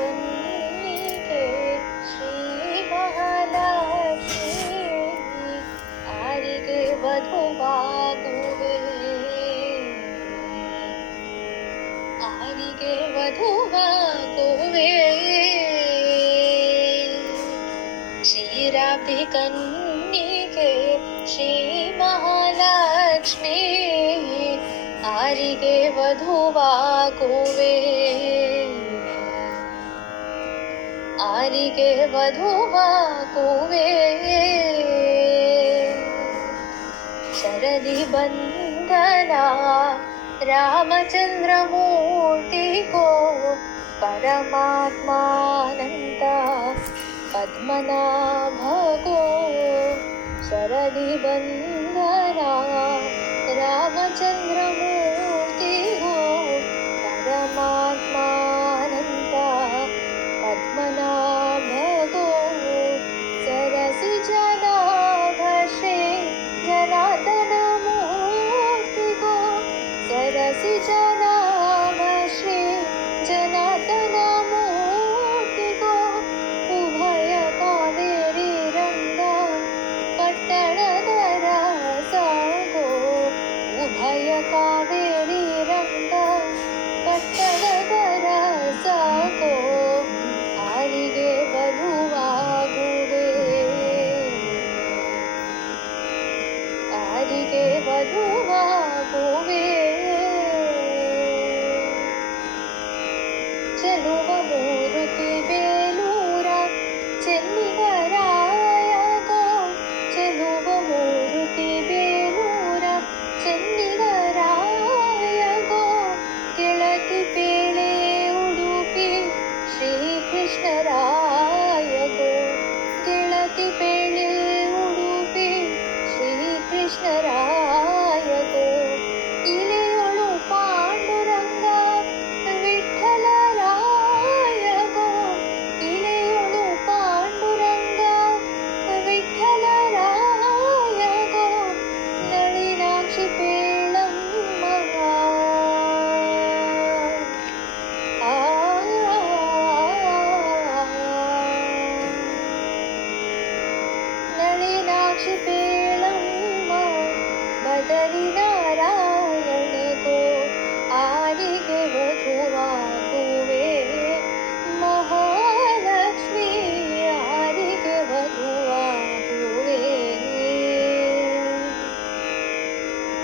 ಕ್ಷೀರಾಬ್ಧಿಕನ್ನಿಕೆ ಶ್ರೀ ಮಹಾಲಕ್ಷ್ಮೀ ಆರಿಗೆ ವಧುವಾಗುವೆ ಆರಿಗೆ ವಧುವಾಗುವೆ ಕ್ಷೀರಾಬ್ಧಿಕನ್ನಿಕೆ ಶ್ರೀ ಮಹಾಲಕ್ಷ್ಮೀ ಆರಿಗೆ ವಧುವಾಗುವೆ ಆರಿಗೆ ವಧುವಾಗುವೆ ಶರದಿ ಬಂದನ ರಾಮಚಂದ್ರ ಮೂರ್ತಿಗೋ ಪರಮಾತ್ಮಾನಂದ ಪದ್ಮನಾಭಗೋ ಶರದಿ ಬಂದನ ರಾಮಚಂದ್ರ ಮೂರ್ತಿಗೋ ಪರಮಾತ್ಮಾನಂದ ಪದ್ಮನಾಭಗೋ ಸರಸಿ ಜನಾಭ ಶ್ರೀ ಜನಾರ್ದನ ಮೂರ್ತಿಗೋ ಸರಸಿ ಜನಾಭ ಶ್ರೀ ಜನಾರ್ದನ ಮೂರ್ತಿಗೋ ಉಭಯ ಕಾವೇರಿ ರಂಗ ಪಟ್ಟಣದ ರಸಗೋ ಉಭಯ ಕಾವೇರಿ ರಂಗ ಪಟ್ಟಣದ ರಸಗೋ ಆರಿಗೆ ವಧುವಾಗುವೆ ಆರಿಗೆ ವಧುವಾಗುವೆ ಚೆಲುವ ಮೂರುತಿ ಬೇಲೂರ ಚೆನ್ನಿಗರಾಯಗೋ ಚೆಲುವ ಮೂರುತಿ ಬೇಲೂರ ಚೆನ್ನಿಗರಾಯಗೋ ಗೆಳತಿ ಪೇಳೆ ಉಡುಪಿ ಶ್ರೀಕೃಷ್ಣರಾಯಗೋ ಗೆಳತಿ ಪೇಳೆ ಉಡುಪಿ ಶ್ರೀಕೃಷ್ಣರಾಯಗೋ ಇಲೆಯೊಳು ಪಾಂಡುರಂಗ ವಿಠ್ಠಲರಾಯಗೋ ಇಲೆಯೊಳು ಪಾಂಡುರಂಗ ವಿಠ್ಠಲರಾಯಗೋ ನಳಿನಾಕ್ಷಿ ಪೇಳಮ್ಮ ನಳಿನಾಕ್ಷಿ ಪೇಳಮ್ಮ ಬದರಿ ನಾರಾಯಣಗೋ ಆರಿಗೆ ವಧುವಾಗುವೆ ಮಹಾಲಕ್ಷ್ಮೀ ಆರಿಗೆ ವಧುವಾಗುವೆ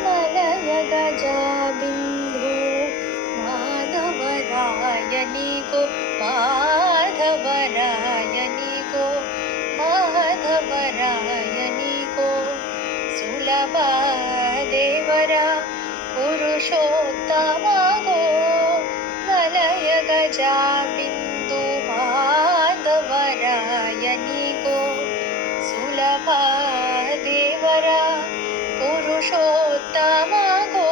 ಮಲಯ ಗಜಬಿಂದು ಮಾಧವರಾಯನಿಗೋ ಮಾಧವರಾಯನಿಗೋ ಮಾಧವರಾಯನಿಗೋ ಸುಲಭ ದೇವರ ಪುರುಷೋತ್ತಮಗೋ ಮಲಯ ಗಜಬಿಂದು ಮಾಧವರಾಯನಿಗೋ ಸುಲಭ ದೇವರ ಪುರುಷೋತ್ತಮಗೋ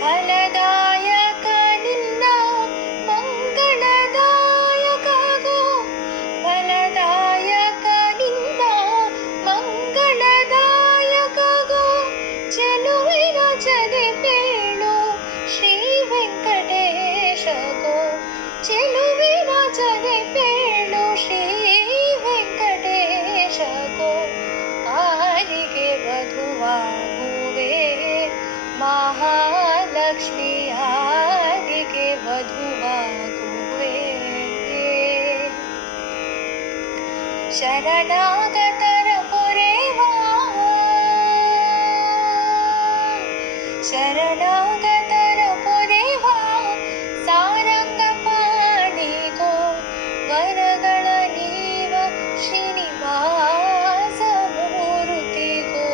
ಫಲದಾಯಕ ನಿನ್ನ ಮಂಗಳದಾಯಕಗೋ ಫಲದಾಯಕ ನಿನ್ನ ಮಂಗಳದಾಯಕಗೋ ಚೆಲುವಿನ ಜದೆ ಪೇಳು ಶ್ರೀ ವೆಂಕಟೇಶಗೋ ಚೆಲುವಿನ ಜದೆ ಪೇಳು ಶ್ರೀ ವೆಂಕಟೇಶಗೋ ಆರಿಗೆ ವಧುವಾಗುವೆ ಮಹಾಲಕ್ಷ್ಮೀ ಆರಿಗೆ ವಧುವಾಗುವೆ ಶರಣಾಗತರ ಪೊರೆವಾ ಶರಣಾಗತರ ಪೊರೆವಾ ಸಾರಂಗ ಪಾಣಿಗೋ ವರಗಳ ನೀವ ಶ್ರೀನಿವಾಸ ಮೂರುತಿಗೋ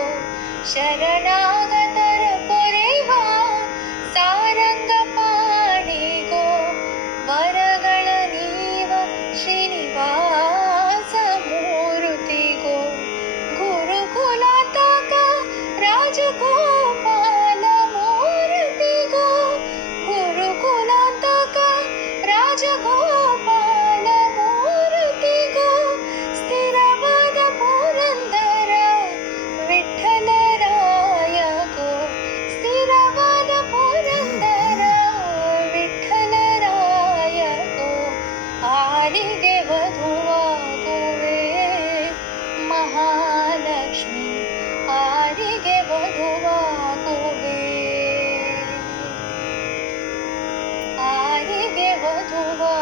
ಶರಣಾಗತರ ಪೊರೆವಾ ಸಾರಂಗ ಪಾಣಿಗೋ ವರಗಳ ನೀವ ಶ್ರೀನಿವಾಸ ಮೂರುತಿಗೋ ಗುರುಕುಲಾತಕ ರಾಜಗೋಪಾಲ ಮೂರ್ತಿಗೋ ಗುರುಕುಲಾತಕ ರಾಜಗೋಪಾಲ ಮೂರ್ತಿಗೋ ಸ್ಥಿರವಾದ ಪುರಂದರ ವಿಠ್ಠಲರಾಯಗೋ ಸ್ಥಿರವಾದ ಪುರಂದರ ವಿಠ್ಠಲರಾಯಗೋ ಮನೆಗೆ ವಧುವಾಗಿ